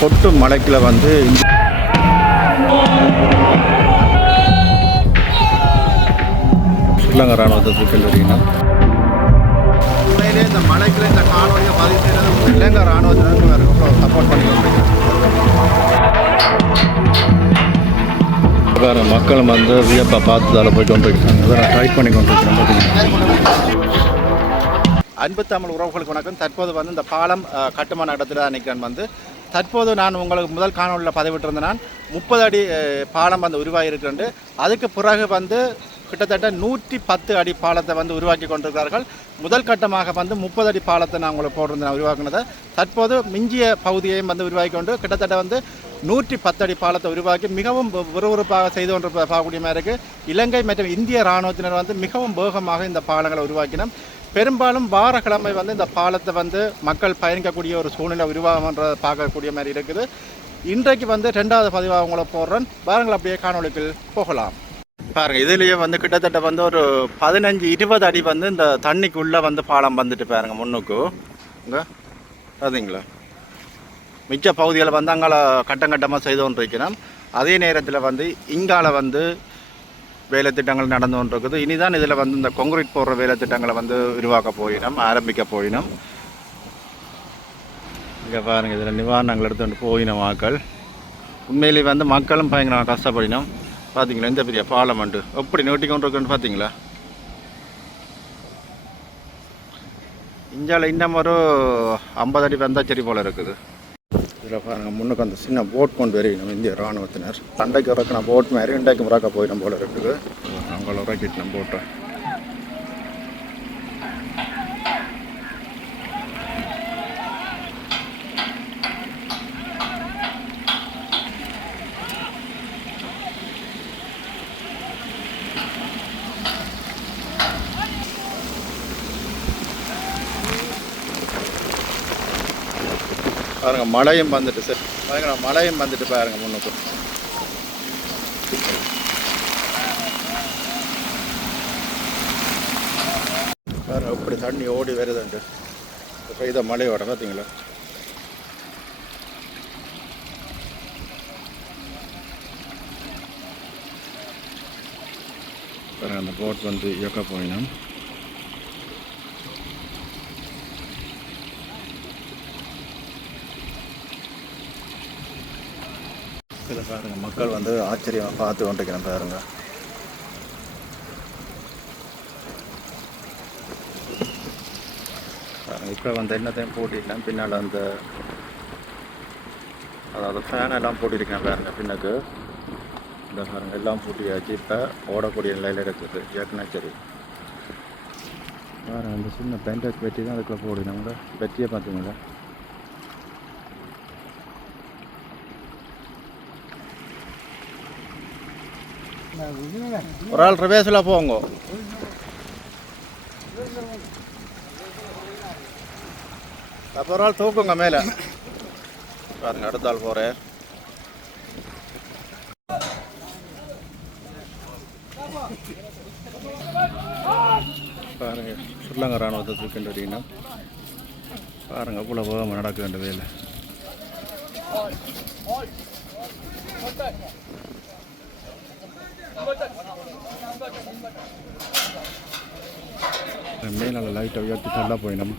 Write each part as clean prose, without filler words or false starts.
கொட்டு மலைக்குள்ள வந்து ஸ்ரீலங்கா ராணுவத்தை கல்லூரினா உண்மையிலே இந்த மலைக்குள்ள இந்த காணொலியை பதிவு செய்கிறது ஸ்ரீலங்கா ராணுவத்தினருக்கு சப்போர்ட் பண்ணி வேறு மக்களும் வந்து வியப்பா பார்த்துதால போய் கொண்டிருக்காங்க. அதான் ட்ரை பண்ணி கொண்டிருக்கிறேன். பார்த்தீங்கன்னா அன்பு தமிழ் உறவுகளுக்கு வணக்கம். தற்போது வந்து இந்த பாலம் கட்டுமான இடத்துல நிற்கிறேன். வந்து தற்போது நான் உங்களுக்கு முதல் காணொலியில் பதிவிட்டிருந்தேன். நான் 30 அடி பாலம் வந்து உருவாகியிருக்கின்ற அதுக்கு பிறகு வந்து கிட்டத்தட்ட 110 அடி பாலத்தை வந்து உருவாக்கி கொண்டிருக்கிறார்கள். முதல் கட்டமாக வந்து 30 அடி பாலத்தை நான் உங்களுக்கு போட்டிருந்தேன் உருவாக்குனதை. தற்போது மிஞ்சிய பகுதியையும் வந்து உருவாக்கி கொண்டு கிட்டத்தட்ட வந்து 110 அடி பாலத்தை உருவாக்கி மிகவும் விறுவிறுப்பாக செய்து கொண்டு பார்க்கக்கூடிய மாதிரி இருக்குது. இலங்கை மற்றும் இந்திய இராணுவத்தினர் வந்து மிகவும் வேகமாக இந்த பாலங்களை உருவாக்கினோம். பெரும்பாலும் வாரக்கிழமை வந்து இந்த பாலத்தை வந்து மக்கள் பயணிக்கக்கூடிய ஒரு சூழ்நிலை உருவாகன்ற பார்க்கக்கூடிய மாதிரி இருக்குது. இன்றைக்கு வந்து 2வது பதிவாக உங்களை போடுறேன். பாருங்கள், அப்படியே காணொலிக்கு போகலாம். பாருங்கள், இதுலேயே வந்து கிட்டத்தட்ட வந்து ஒரு 15-20 அடி வந்து இந்த தண்ணிக்குள்ளே வந்து பாலம் வந்துட்டு பாருங்க முன்னுக்கு இங்கே பார்த்தீங்களா. மிச்ச பகுதிகளை வந்து அங்கே கட்டமாக செய்து கொண்டு இருக்கிறோம். அதே நேரத்தில் வந்து இங்கால வந்து வேலை திட்டங்கள் நடந்து கொண்டிருக்குது. இனிதான் இதில் வந்து இந்த கான்கிரீட் போடுற வேலை திட்டங்களை வந்து உருவாக்க போயினோம், ஆரம்பிக்க போயினோம். இங்கே பாருங்கள், இதில் நிவாரணங்கள் எடுத்துகிட்டு போயினோம் மக்கள். உண்மையிலே வந்து மக்களும் பயங்கர கஷ்டப்படினோம். பார்த்தீங்களா இந்த பெரிய பாலம் வந்து எப்படி நோட்டி கொண்டு இருக்குன்னு பார்த்தீங்களா. இந்தியாவில் இன்னும் ஒரு 50 அடி வந்தால் சரி போல் இருக்குது. இதில் பாருங்கள், முன்னுக்கு அந்த சின்ன போட் கொண்டு வரி நம்ம இந்திய இராணுவத்தினர் சண்டைக்கு இறக்கின போட் மாதிரி இன்றைக்கு இறக்க போயிடும் போல் இருக்குது. அவங்கள இறக்கிட்டு நம்ம போட்டேன். பாருங்க, மழையும் வந்துட்டு சார். பாருங்க, மழையும் வந்துட்டு பாருங்க முன்னுக்கு. பாருங்க இப்படி தண்ணி ஓடி வருதுண்டு பெய்த மழையோட பார்த்தீங்களா. பாருங்க, அந்த போட் வந்து இயக்க போயினோம். இதில் பாருங்கள், மக்கள் வந்து ஆச்சரியமாக பார்த்து கொண்டிருக்கிறேன். பாருங்கள், இப்போ வந்து என்னத்தையும் போட்டிருக்கேன் பின்னால் அந்த அதாவது ஃபேன் எல்லாம் போட்டிருக்கேன். பாருங்கள் பின்னுக்கு இந்த பாருங்கள் எல்லாம் பூட்டியாச்சு. இப்போ ஓடக்கூடிய நிலையில் இருக்குது. ஏற்கனவே சரி பாருங்கள், அந்த சின்ன பென்டாக் பெட்டி தான் அதுக்குள்ளே போடினாங்க. பெட்டியை பார்த்தீங்களா. ஒரு ஆள் ரிவேஸில் போங்க. அப்போ ஒரு ஆள் தூக்குங்க மேலே. பாருங்க, அடுத்த ஆள் போகிறேன். பாருங்க, ஸ்ரீலங்கா ராணுவத்தை தூக்கின்றீங்கன்னா பாருங்க இவ்வளோ வேகமாக நடக்க வேண்டிய வேலை. மேலே லைட்டை உயர்த்தி தள்ளா போயினோம்.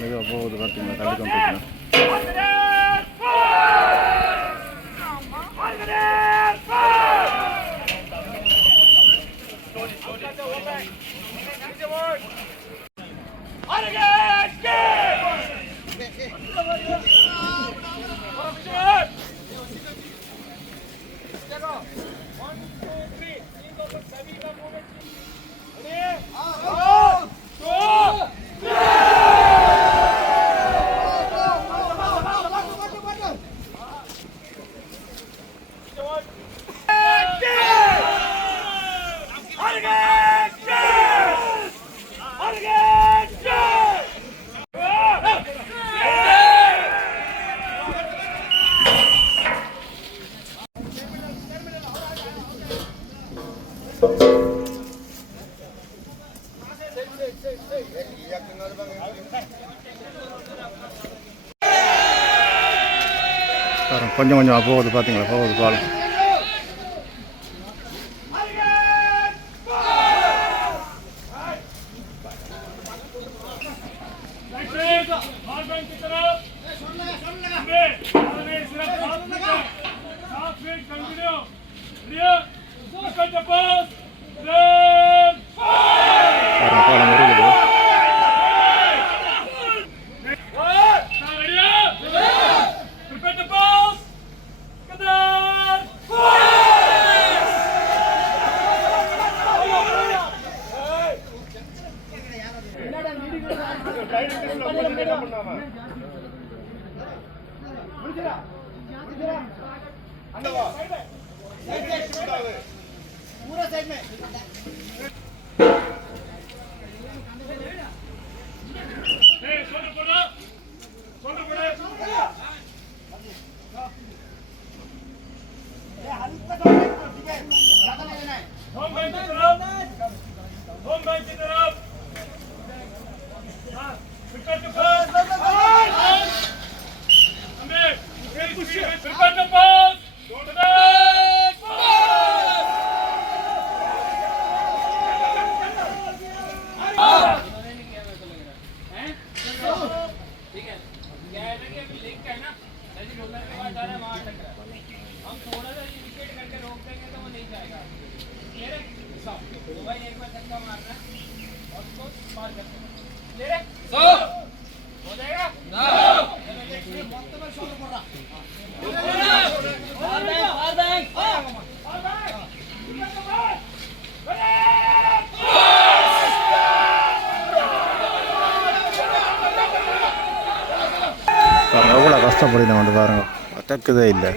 மெதுவாக போகுது பார்த்தீங்கன்னா, தள்ளி கொண்டிருக்கணும். கொஞ்சம் கொஞ்சம் போகுது பார்த்தீங்களா, போகுது பாலம். எவ்வளோ கஷ்டப்படின வந்து பாருங்க, அடக்குதே இல்லை.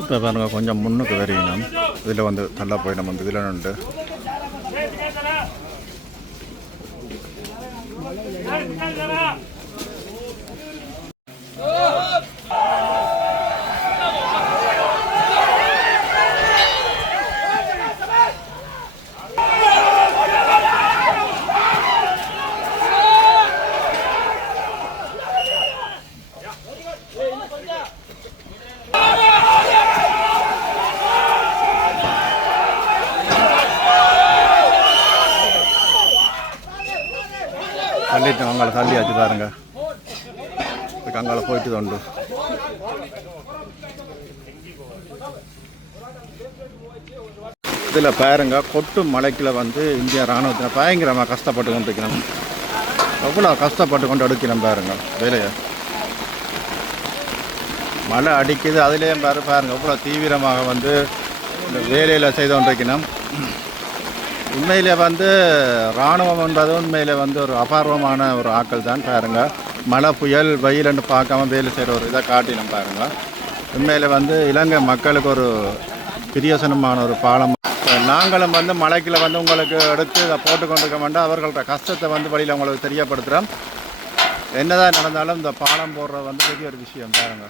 இப்போ பாருங்க கொஞ்சம் முன்னுக்கு வரையணும். இதில் வந்து நல்லா போய் நம்ம வந்து இதில் நின்று தள்ளிட்டு அங்கால தள்ளியாச்சு பாருங்க. அங்கால போயிட்டு உண்டு. இதில் பாருங்க கொட்டு மலைக்கில் வந்து இந்திய இராணுவத்தினர் பயங்கரமாக கஷ்டப்பட்டு கொண்டு இருக்கிறோம். எவ்வளோ கஷ்டப்பட்டு கொண்டு எடுக்கிறோம் பாருங்க வேலையை. மழை அடிக்குது, அதுலேயும் பாருங்க எவ்வளோ தீவிரமாக வந்து இந்த வேலையில் செய்து கொண்டிருக்கணும். உண்மையிலே வந்து இராணுவம் என்பது உண்மையிலே வந்து ஒரு அபார்வமான ஒரு ஆக்கள் தான் பாருங்க. மழை புயல் வெயில்னு பார்க்காம வேலை செய்கிற ஒரு இதை காட்டினோம் பாருங்க. உண்மையில் வந்து இலங்கை மக்களுக்கு ஒரு பிரியோசனமான ஒரு பாலம். நாங்களும் வந்து மலைக்கில் வந்து உங்களுக்கு எடுத்து இதை போட்டு கொண்டிருக்க வேண்டாம். அவர்களோட கஷ்டத்தை வந்து வழியில் உங்களுக்கு தெரியப்படுத்துகிறோம். என்னதான் நடந்தாலும் இந்த பாலம் போடுறது வந்து பெரிய ஒரு விஷயம் பாருங்க.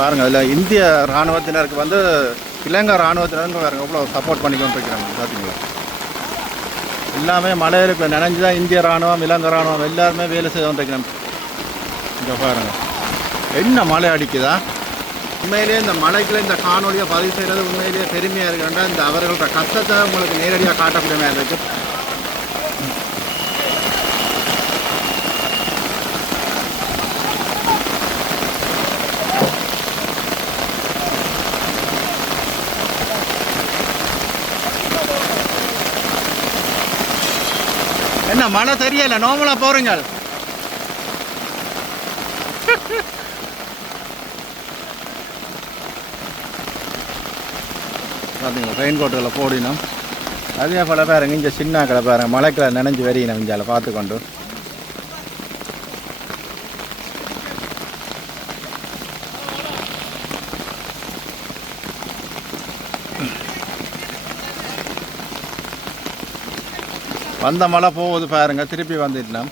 பாருங்கள், அதில் இந்திய இராணுவத்தினருக்கு வந்து இலங்கை இராணுவத்தினருக்கு பாருங்கள் எவ்வளோ சப்போர்ட் பண்ணி கொண்டிருக்கிறாங்க பார்த்தீங்களா. எல்லாமே மலையில நினைஞ்சு தான் இந்திய இராணுவம் இலங்கை இராணுவம் எல்லாருமே வேலை செய்து கொண்டிருக்கிறோம். இங்கே பாருங்கள் என்ன மழை அடிக்குதா. உண்மையிலேயே இந்த மலைக்குள்ள இந்த காணொலியை பதிவு செய்கிறது உண்மையிலேயே பெருமையாக இருக்கின்றா. இந்த அவர்களோட கஷ்டத்தை உங்களுக்கு நேரடியாக காட்டக்கூடிய மாதிரி இருக்குது. என்ன மழை தெரியல, நார்மலா போறீங்க. பார்த்தீங்களா ரெயின் கோட்டுகளை போடினோம். அதே போல் பாருங்க இங்கே சின்ன கடை பாருங்க மலைக்கில் நினைஞ்சு வரையினோம். இங்கே பார்த்துக்கொண்டு வந்த மழை போகுது பாருங்க, திருப்பி வந்துட்டோம்.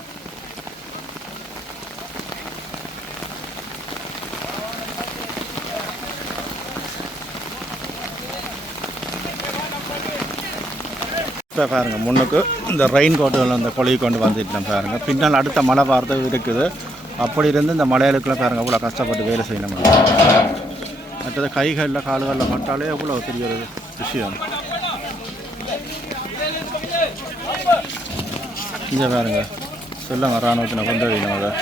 இப்போ பாருங்கள் முன்னுக்கு இந்த ரெயின் கோட்டுகள் அந்த கொழுவி கொண்டு வந்துட்டேன் பாருங்கள். பின்னால் அடுத்த மழை வார்த்தை இருக்குது. அப்படி இருந்து இந்த மலையாளுக்கெல்லாம் பாருங்கள் அவ்வளோ கஷ்டப்பட்டு வேலை செய்யணும். மற்றது கைகளில் கால்களில் பட்டாலே அவ்வளோ பெரிய ஒரு விஷயம். இங்கே பாருங்க சொல்லுங்க இராணுவத்தினை கொண்டு வைக்கணும் அதை.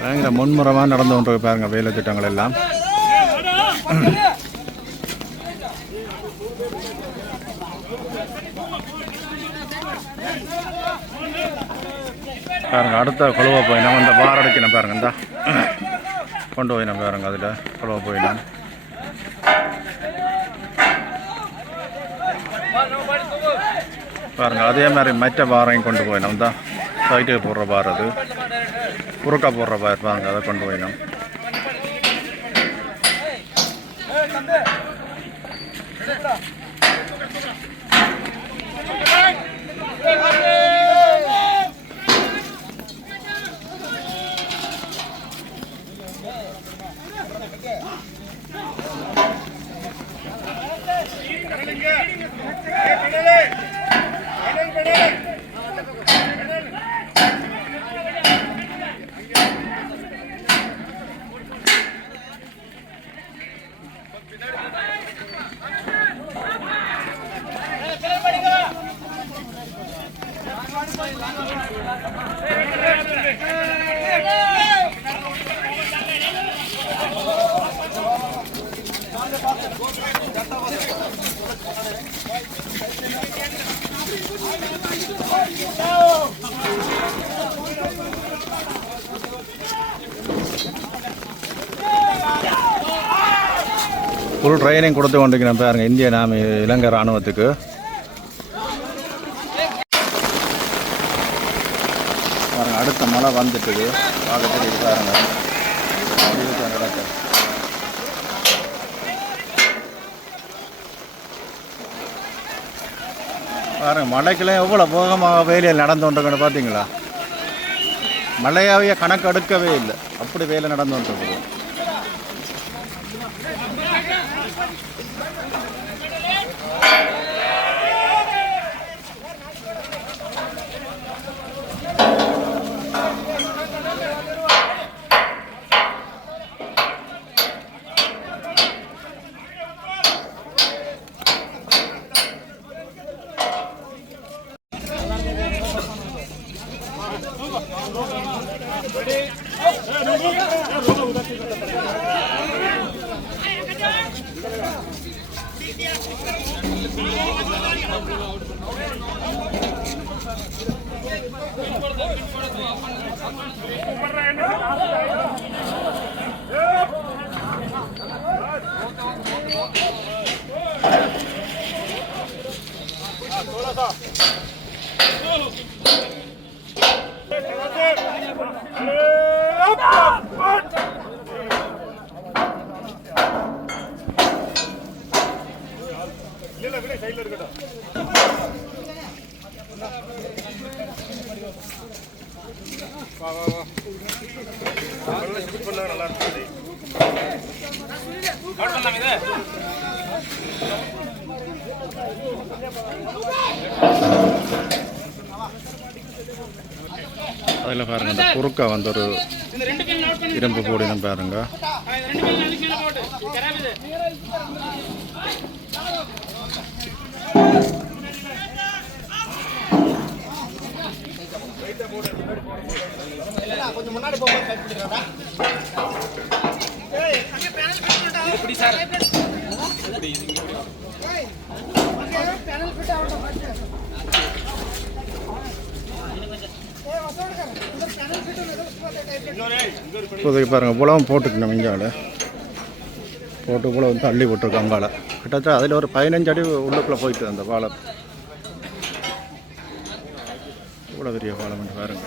பயங்கர முன்முறமாக நடந்து கொண்டு பாருங்க வேலை திட்டங்கள் எல்லாம். பாருங்க அடுத்த கொழுவா போயினோம். அந்த பார் அடைக்கணும் பாருங்க. இந்த கொண்டு போயினோம் பாருங்க. அதில் கொழுவா போயினோம். பாருங்க அதே மாதிரி மற்ற பாரையும் கொண்டு போயினோம். தான் சைட்டுக்கு போடுற பார், அது குறுக்கா போடுற பார் பாருங்க, அதை கொண்டு போயினோம். ஃபுல் ட்ரைனிங் கொடுத்து கொண்டிருக்கிறேன் பாருங்க இந்திய இலங்கை இராணுவத்துக்கு. பாருங்க அடுத்த மழை வந்துட்டுது, பார்க்க தெரியுது பாருங்க. பாருங்க மழைக்கெல்லாம் எவ்வளோ போகமாக வேலையில் நடந்து கொண்டிருக்கணும் பார்த்தீங்களா. மழையாவே கணக்கு எடுக்கவே இல்லை, அப்படி வேலை நடந்து கொண்டிருக்குது. அதில் பாருங்க அந்த குறுக்கா வந்து ஒரு இரும்பு போடினும் பாருங்க. கொஞ்சம் முன்னாடி போக இப்போதைக்கு பாருங்கள் புலம் போட்டுக்கணும். இங்கால போட்டு புலம் தள்ளி போட்டிருக்கோம். அங்கால கிட்டத்தட்ட அதில் ஒரு 15 அடி உள்ளுக்குள்ளே போயிட்டு அந்த பாலம். இவ்வளோ பெரிய பாலம் பாருங்க.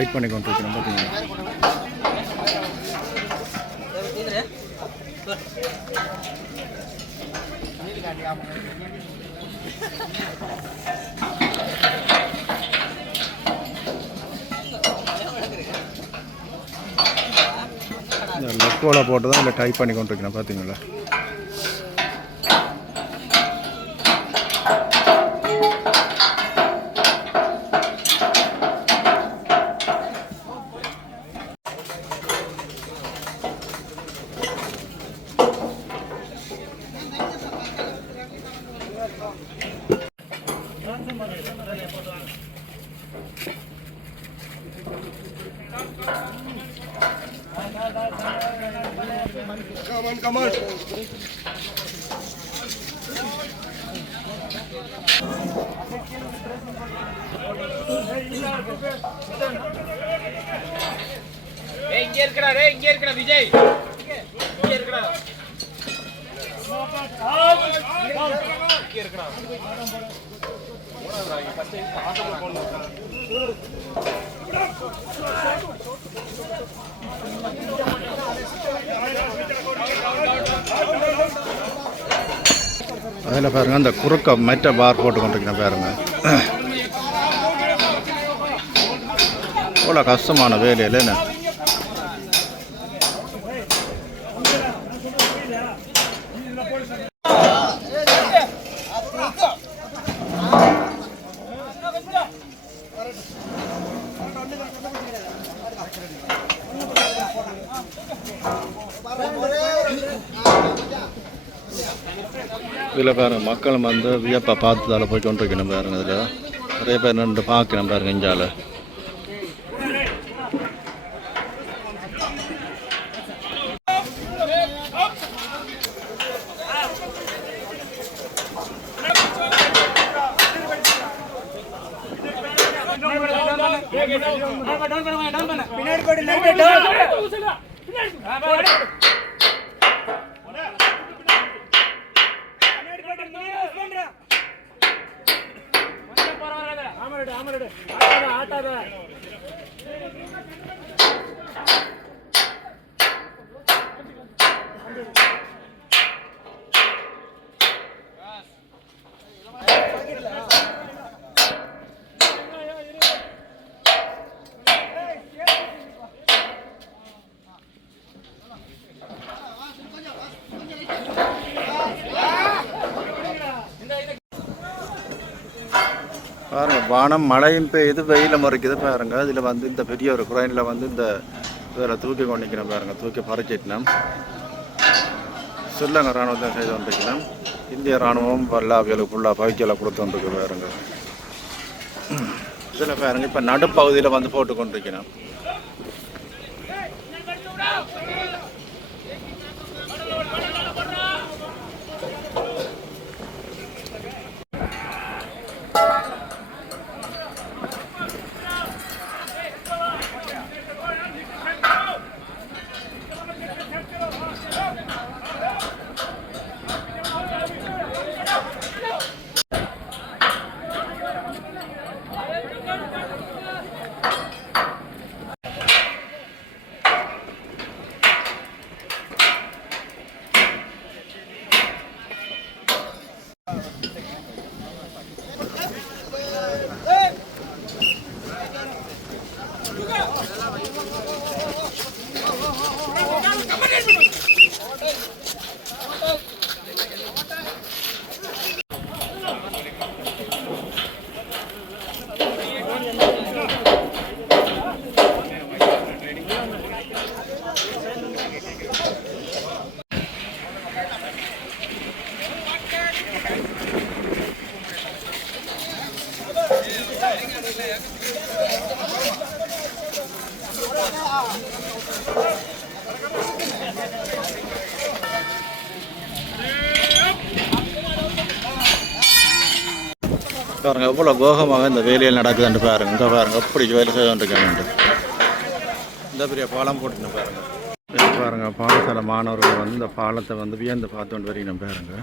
டைட் பண்ணி கொண்டு வைக்கணும் பார்த்தீங்கன்னா. லெஃப்டோவில் போட்டு தான் இல்லை டைப் பண்ணி கொண்டு வைக்கணும் பார்த்தீங்களா. Come on. இங்க இருக்கடா விஜய் இங்க இருக்கடா அதில் பாருங்க அந்த குறுக்க மெட்ட பார் போட்டு கொண்டிருக்கேன் பாருங்க. அவ்வளோ கஷ்டமான வேலையில் என்ன இதில் பாருங்கள் மக்கள் வந்து வியப்பா பார்த்ததால் போய் கொண்டு வைக்கணும் பாருங்க. இதில் நிறைய பேர் நின்று பார்க்கணும் பாருங்க. இஞ்சால பாருங்கள். வானம் மழையும் பெய்யுது, வெயிலும் மறைக்குது பாருங்க. இதில் வந்து இந்த பெரிய ஒரு குறைனில் வந்து இந்த இதில் தூக்கி கொண்டிக்கணும் பாருங்க. தூக்கி பறிச்சிட்டணும். ஸ்ரீலங்கா இராணுவத்தை செய்து கொண்டிருக்கணும். இந்திய இராணுவம் வல்லாவியலுக்கு ஃபுல்லாக பயிற்சியில் கொடுத்து கொண்டிருக்கு பாருங்க. இதில் பாருங்க இப்போ நடுப்பகுதியில் வந்து போட்டு கொண்டிருக்கணும். பாருங்க எவ்வளோ கோகமாக இந்த வேலையில் நடக்குதுன்னு பாருங்க. இங்கே பாருங்க எப்படி வேலை செய்துருக்காங்க. இந்த பெரிய பாலம் போட்டுன்னு பாருங்க. பாருங்க பாடசாலை மாணவர்கள் வந்து இந்த பாலத்தை வந்து வியந்து பார்த்து கொண்டு வரீங்க பாருங்க.